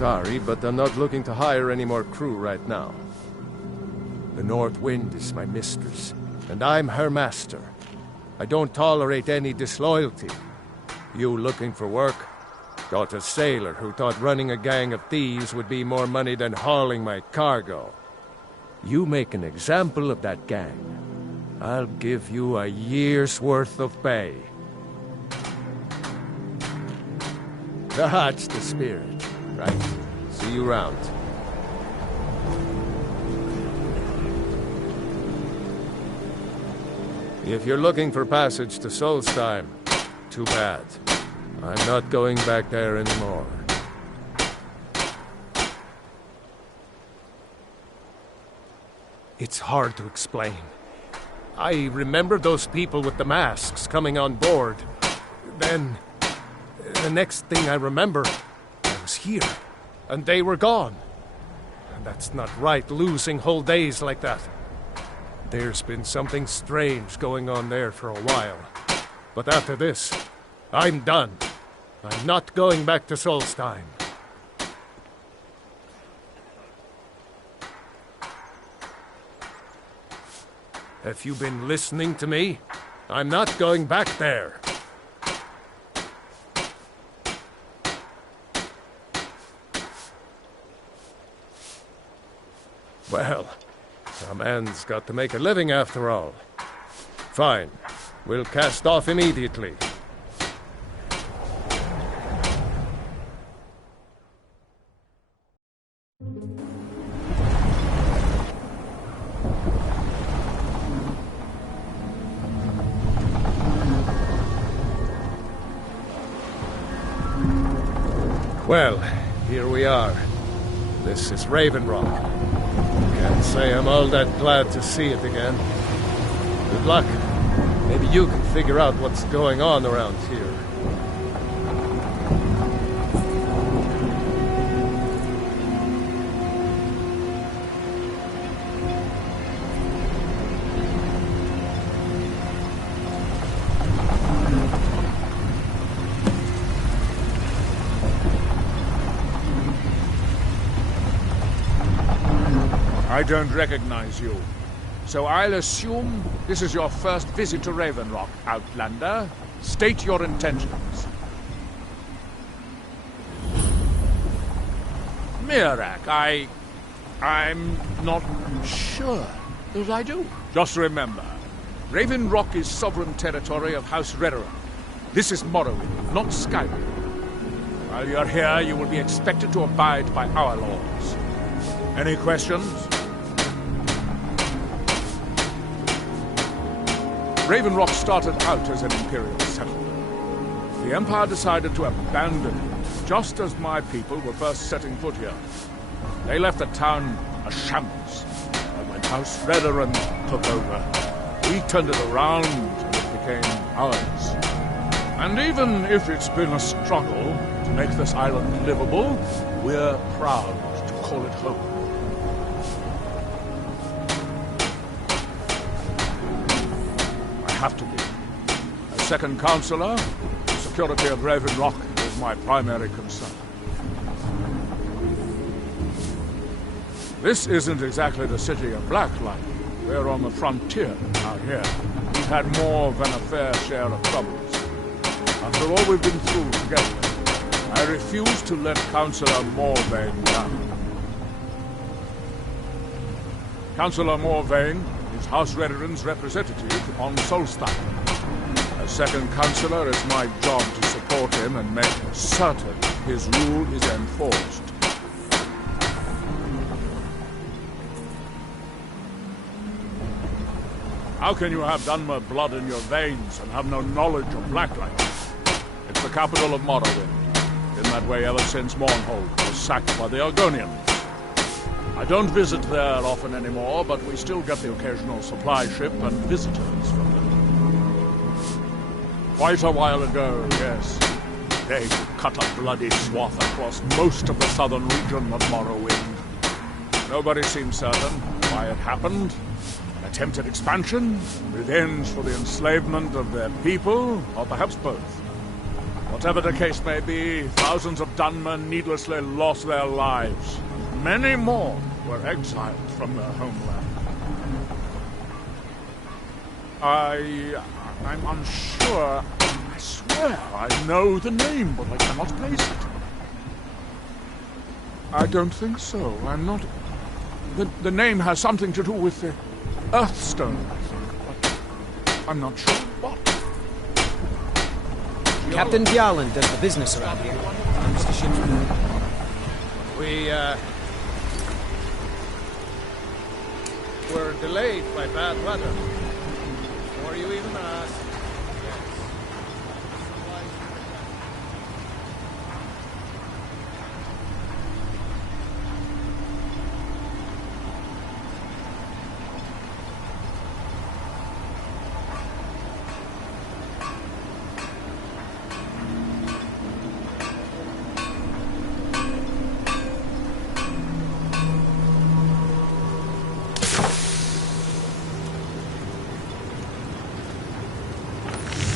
Sorry, but I'm not looking to hire any more crew right now. The North Wind is my mistress, and I'm her master. I don't tolerate any disloyalty. You looking for work? Got a sailor who thought running a gang of thieves would be more money than hauling my cargo. You make an example of that gang, I'll give you a year's worth of pay. That's the spirit, right? See you round. If you're looking for passage to Solstheim, too bad. I'm not going back there anymore. It's hard to explain. I remember those people with the masks coming on board. Then, the next thing I remember, I was here, and they were gone. And that's not right, losing whole days like that. There's been something strange going on there for a while. But after this, I'm done. I'm not going back to Solstheim. Have you been listening to me? I'm not going back there. Well, a man's got to make a living after all. Fine. We'll cast off immediately. Well, here we are. This is Raven Rock. Can't say I'm all that glad to see it again. Good luck. Maybe you can figure out what's going on around here. I don't recognize you. So I'll assume this is your first visit to Raven Rock, Outlander. State your intentions. Mirak, I'm not sure that I do. Just remember, Raven Rock is sovereign territory of House Redera. This is Morrowind, not Skyrim. While you're here, you will be expected to abide by our laws. Any questions? Raven Rock started out as an Imperial settlement. The Empire decided to abandon it, just as my people were first setting foot here. They left the town a shambles. And when House Redera took over, we turned it around and it became ours. And even if it's been a struggle to make this island livable, we're proud to call it home. Have to be. As second counselor, the security of Raven Rock is my primary concern. This isn't exactly the city of Blacklight. We're on the frontier out here. We've had more than a fair share of troubles. After all we've been through together, I refuse to let Councillor Morvain down. Councillor Morvain is House Redaren's representative on Solstheim. As second councillor, it's my job to support him and make certain his rule is enforced. How can you have Dunmer blood in your veins and have no knowledge of Blacklight? It's the capital of Morrowind. Been that way ever since Mournhold was sacked by the Argonians. I don't visit there often anymore, but we still get the occasional supply ship and visitors from them. Quite a while ago, yes. They cut a bloody swath across most of the southern region of Morrowind. Nobody seems certain why it happened. An attempted expansion, revenge for the enslavement of their people, or perhaps both. Whatever the case may be, thousands of Dunmer needlessly lost their lives. Many more were exiled from their homeland. I'm unsure. I swear I know the name, but I cannot place it. I don't think so. I'm not... The name has something to do with the Earthstone, I think, but I'm not sure what. Captain Bjarland does the business around here. Comes to ship's crew. We're delayed by bad weather. Before you even ask.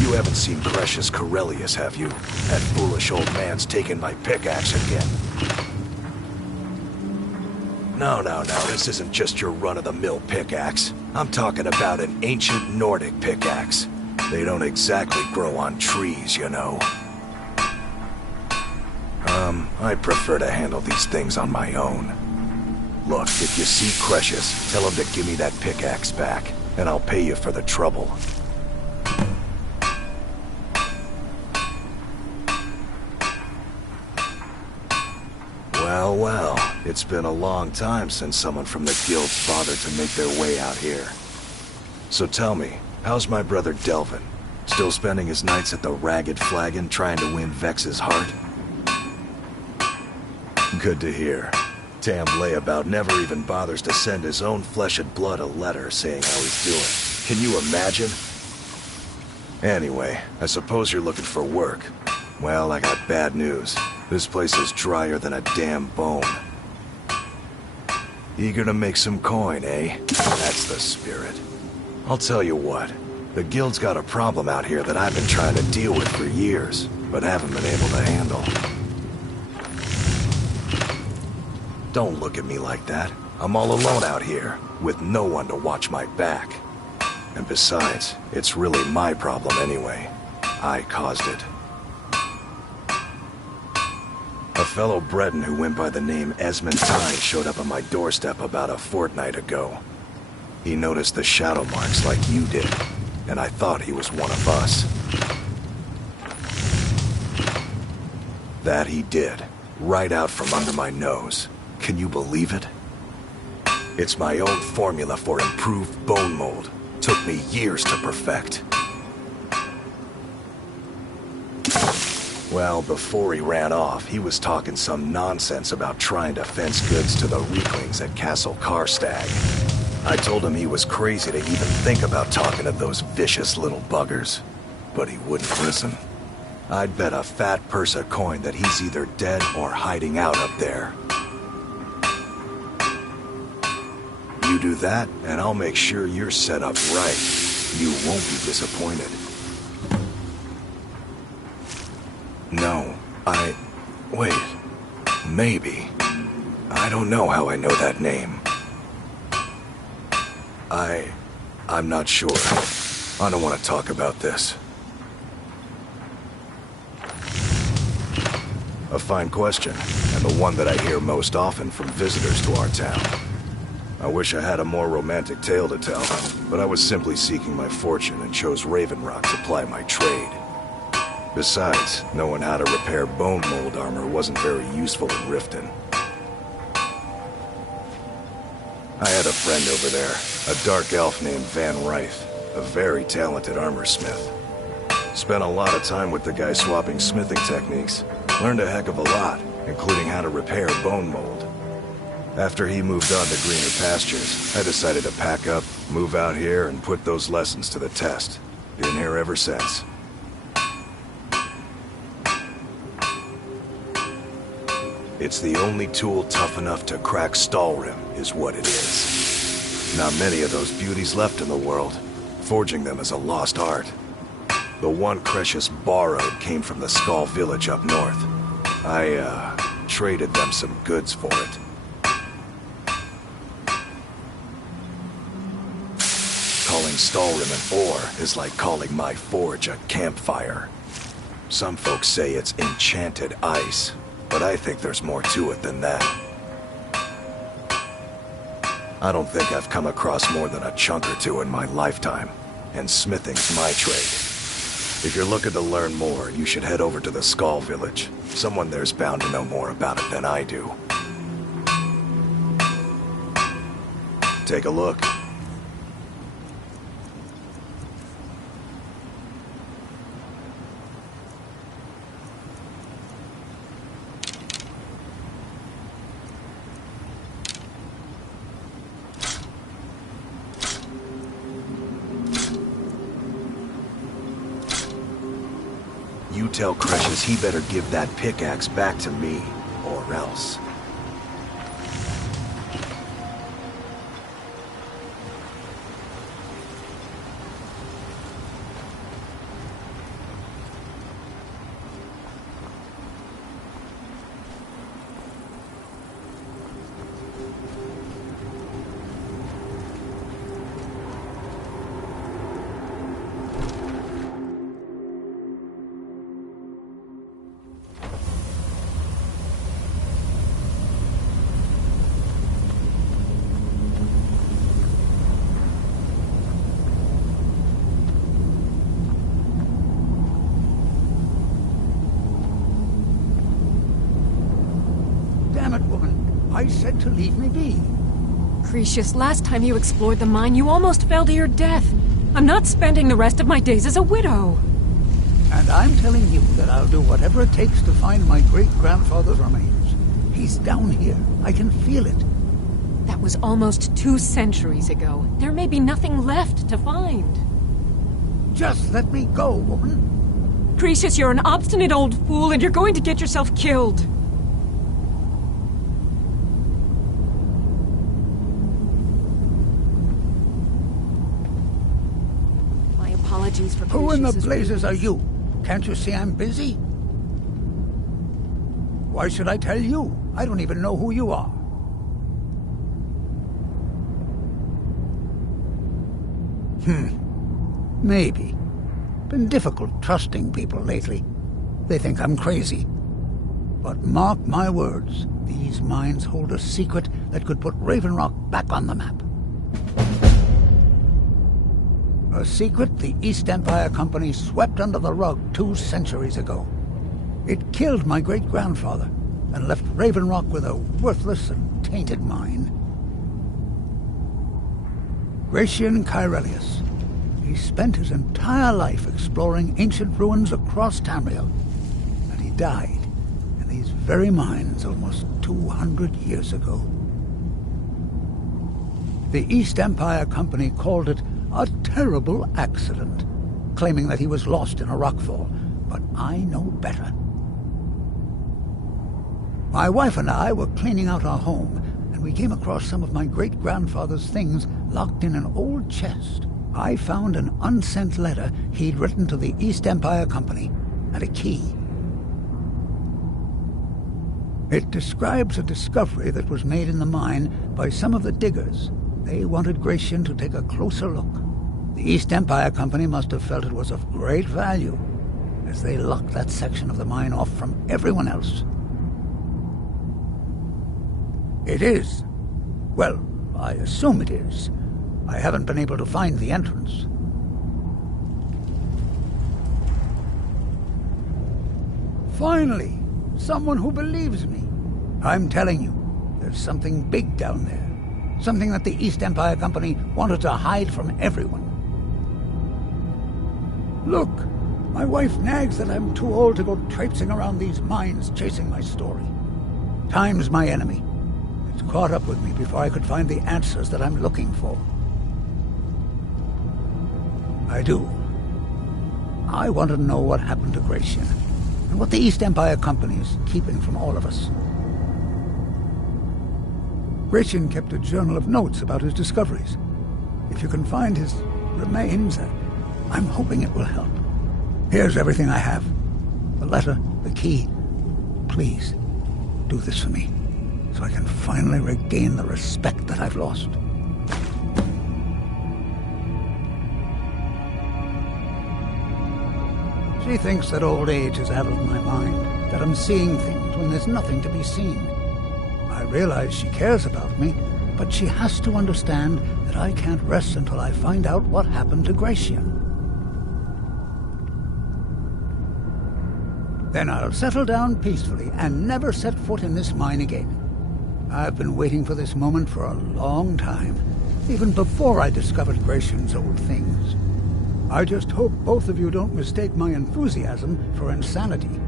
You haven't seen Precious Corellius, have you? That foolish old man's taken my pickaxe again. No, this isn't just your run-of-the-mill pickaxe. I'm talking about an ancient Nordic pickaxe. They don't exactly grow on trees, you know. I prefer to handle these things on my own. Look, if you see Precious, tell him to give me that pickaxe back, and I'll pay you for the trouble. Well, it's been a long time since someone from the guilds bothered to make their way out here. So tell me, how's my brother Delvin? Still spending his nights at the Ragged Flagon trying to win Vex's heart? Good to hear. Damn layabout never even bothers to send his own flesh and blood a letter saying how he's doing. Can you imagine? Anyway, I suppose you're looking for work. Well, I got bad news. This place is drier than a damn bone. Eager to make some coin, eh? That's the spirit. I'll tell you what. The guild's got a problem out here that I've been trying to deal with for years, but haven't been able to handle. Don't look at me like that. I'm all alone out here, with no one to watch my back. And besides, it's really my problem anyway. I caused it. A fellow Breton who went by the name Esmond Tyne showed up on my doorstep about a fortnight ago. He noticed the shadow marks like you did, and I thought he was one of us. That he did, right out from under my nose. Can you believe it? It's my own formula for improved bone mold. Took me years to perfect. Well, before he ran off, he was talking some nonsense about trying to fence goods to the Reeklings at Castle Karstag. I told him he was crazy to even think about talking to those vicious little buggers, but he wouldn't listen. I'd bet a fat purse of coin that he's either dead or hiding out up there. You do that, and I'll make sure you're set up right. You won't be disappointed. No, wait. Maybe. I don't know how I know that name. I'm not sure. I don't want to talk about this. A fine question, and the one that I hear most often from visitors to our town. I wish I had a more romantic tale to tell, but I was simply seeking my fortune and chose Raven Rock to ply my trade. Besides, knowing how to repair bone mold armor wasn't very useful in Riften. I had a friend over there, a dark elf named Van Ryth, a very talented armor smith. Spent a lot of time with the guy swapping smithing techniques. Learned a heck of a lot, including how to repair bone mold. After he moved on to greener pastures, I decided to pack up, move out here, and put those lessons to the test. Been here ever since. It's the only tool tough enough to crack Stalrim, is what it is. Not many of those beauties left in the world. Forging them is a lost art. The one Cresius borrowed came from the Skull Village up north. I, traded them some goods for it. Calling Stalrim an ore is like calling my forge a campfire. Some folks say it's enchanted ice, but I think there's more to it than that. I don't think I've come across more than a chunk or two in my lifetime, and smithing's my trade. If you're looking to learn more, you should head over to the Skull Village. Someone there's bound to know more about it than I do. Take a look. You tell Cresius he better give that pickaxe back to me, or else. I said to leave me be. Cresius, last time you explored the mine, you almost fell to your death. I'm not spending the rest of my days as a widow. And I'm telling you that I'll do whatever it takes to find my great-grandfather's remains. He's down here. I can feel it. That was almost 2 centuries ago. There may be nothing left to find. Just let me go, woman. Cresius, you're an obstinate old fool, and you're going to get yourself killed. For Who in the blazes are you? Can't you see I'm busy? Why should I tell you? I don't even know who you are. Maybe. Been difficult trusting people lately. They think I'm crazy. But mark my words, these mines hold a secret that could put Raven Rock back on the map. A secret the East Empire Company swept under the rug 2 centuries ago. It killed my great-grandfather and left Raven Rock with a worthless and tainted mine. Gratian Kyrelius. He spent his entire life exploring ancient ruins across Tamriel, and he died in these very mines almost 200 years ago. The East Empire Company called it a terrible accident, claiming that he was lost in a rockfall, but I know better. My wife and I were cleaning out our home, and we came across some of my great-grandfather's things locked in an old chest. I found an unsent letter he'd written to the East Empire Company, and a key. It describes a discovery that was made in the mine by some of the diggers. They wanted Gratian to take a closer look. The East Empire Company must have felt it was of great value, as they locked that section of the mine off from everyone else. It is. Well, I assume it is. I haven't been able to find the entrance. Finally, someone who believes me. I'm telling you, there's something big down there. Something that the East Empire Company wanted to hide from everyone. Look, my wife nags that I'm too old to go traipsing around these mines chasing my story. Time's my enemy. It's caught up with me before I could find the answers that I'm looking for. I do. I want to know what happened to Gratian, and what the East Empire Company is keeping from all of us. Gratian kept a journal of notes about his discoveries. If you can find his remains, I'm hoping it will help. Here's everything I have. The letter, the key. Please, do this for me, so I can finally regain the respect that I've lost. She thinks that old age has addled my mind, that I'm seeing things when there's nothing to be seen. I realize she cares about me, but she has to understand that I can't rest until I find out what happened to Gratian. Then I'll settle down peacefully and never set foot in this mine again. I've been waiting for this moment for a long time, even before I discovered Gratian's old things. I just hope both of you don't mistake my enthusiasm for insanity.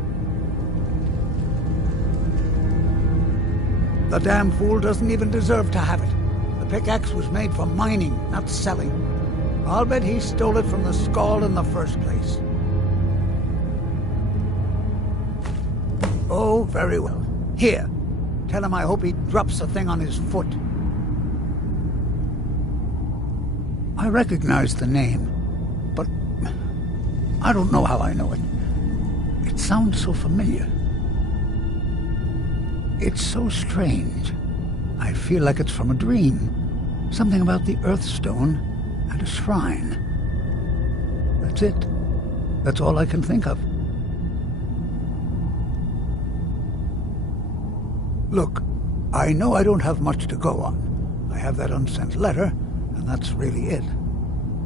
The damn fool doesn't even deserve to have it. The pickaxe was made for mining, not selling. I'll bet he stole it from the Skald in the first place. Oh, very well. Here, tell him I hope he drops the thing on his foot. I recognize the name, but I don't know how I know it. It sounds so familiar. It's so strange. I feel like it's from a dream. Something about the Earthstone and a shrine. That's it. That's all I can think of. Look, I know I don't have much to go on. I have that unsent letter, and that's really it.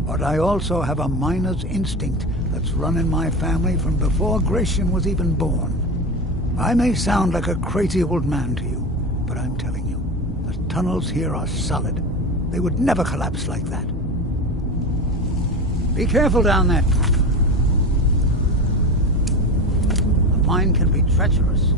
But I also have a miner's instinct that's run in my family from before Gratian was even born. I may sound like a crazy old man to you, but I'm telling you, the tunnels here are solid. They would never collapse like that. Be careful down there. The mine can be treacherous.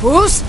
Who's?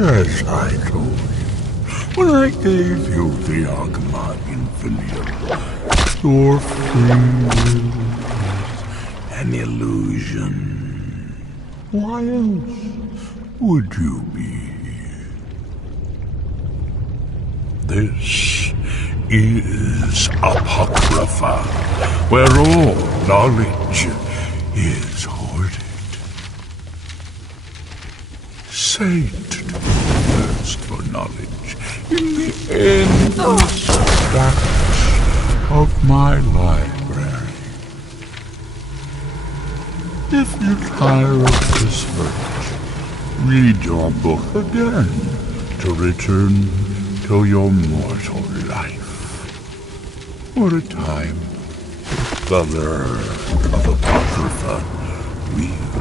As I told you, when I gave you the Agma Infinium, your free will was an illusion. Why else would you be here? This is Apocrypha, where all knowledge is hoarded. Saint thirst for knowledge in the endless stacks of my library. If you tire of this search, read your book again to return to your mortal life. For a time, the Lord of Apocrypha will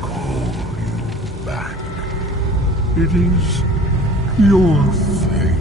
call you back. It is your fate.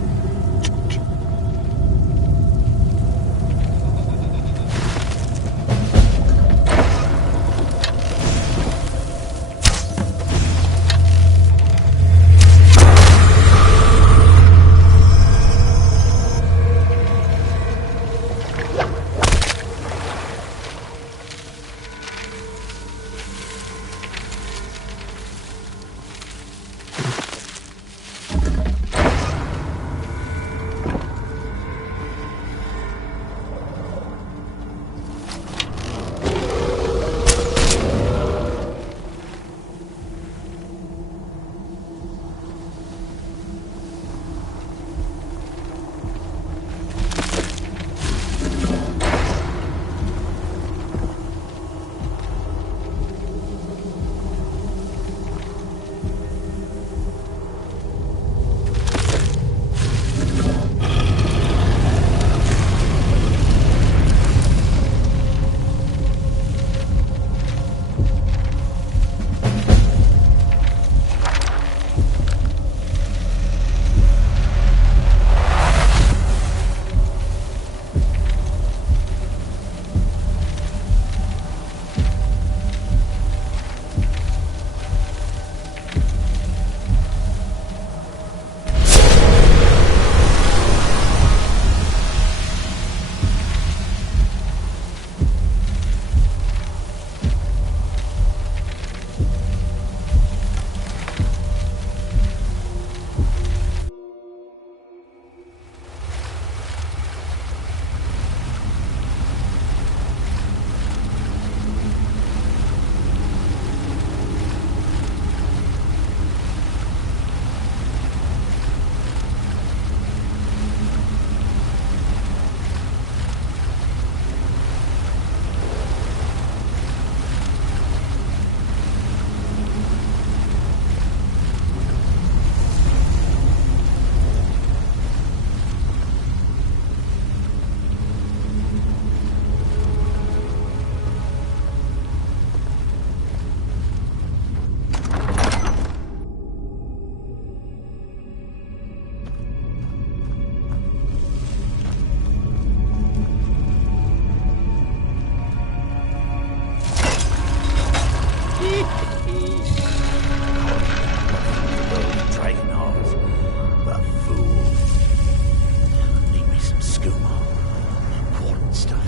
Stuff.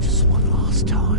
Just one last time.